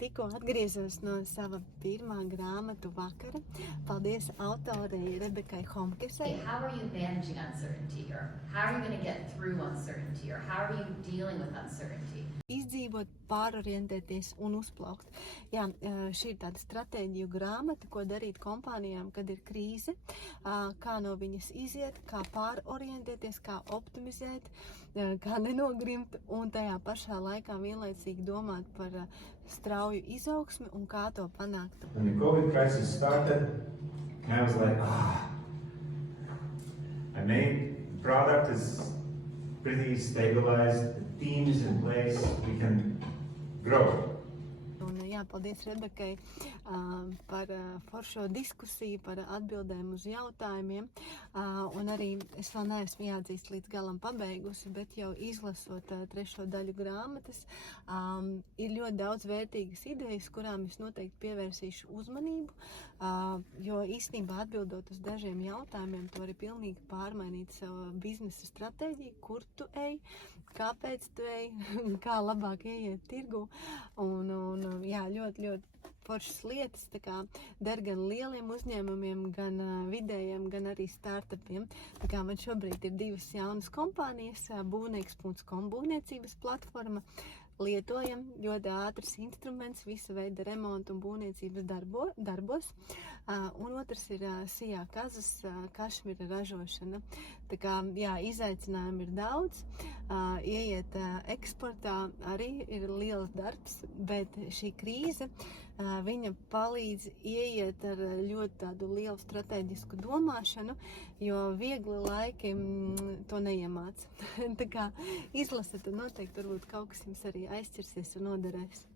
tikko atgriezos no sava pirmā grāmatu vakara. Paldies autorei Rebekai Homkesai. How are you managing uncertainty? Or how are you going to get through uncertainty? Or how are you dealing with uncertainty? Izdzīvot, pārorientēties un uzplaukt. Jā, šī ir tāda stratēģiju grāmata, ko darīt kompānijām, kad ir krīze, kā no viņas iziet, kā pārorientēties, kā optimizēt, kā nenogrimt un tajā pašā laikā vienlaicīgi domāt par strauju izaugsmi un kā to panākt. When the COVID crisis started, I was like, I made the product is pretty stabilized, the team is in place, we can grow. Un, jā, paldies Rebekai par foršo diskusiju, par atbildēm uz jautājumiem. Un arī es vēl neesmu jāatzīst līdz galam pabeigusi, bet jau izlasot trešo daļu grāmatas, ir ļoti daudz vērtīgas idejas, kurām es noteikti pievērsīšu uzmanību, jo īstenībā atbildot uz dažiem jautājumiem, tu vari pilnīgi pārmainīt savu biznesa stratēģiju, kur tu ej, kāpēc tu ej, kā labāk ieiet tirgu. Un jā, ļoti foršas lietas, tā kā der gan lieliem uzņēmumiem, gan vidējiem, gan arī startupiem. Tā kā man šobrīd ir 2 jaunas kompānijas, būvnieks.com būvniecības platforma, lietojam ļoti ātrs instruments, visa veida remontu un būvniecības darbos. Un otrs ir Sijā Kazas kašmira ražošana. Tā kā, jā, izaicinājumi ir daudz. Ieiet eksportā arī ir liels darbs, bet šī krīze, viņa palīdz ieiet ar ļoti tādu lielu strateģisku domāšanu, jo viegli laiki to neiemāca. Tā kā izlasat, un noteikti varbūt kaut kas jums arī aizķersies un noderēs.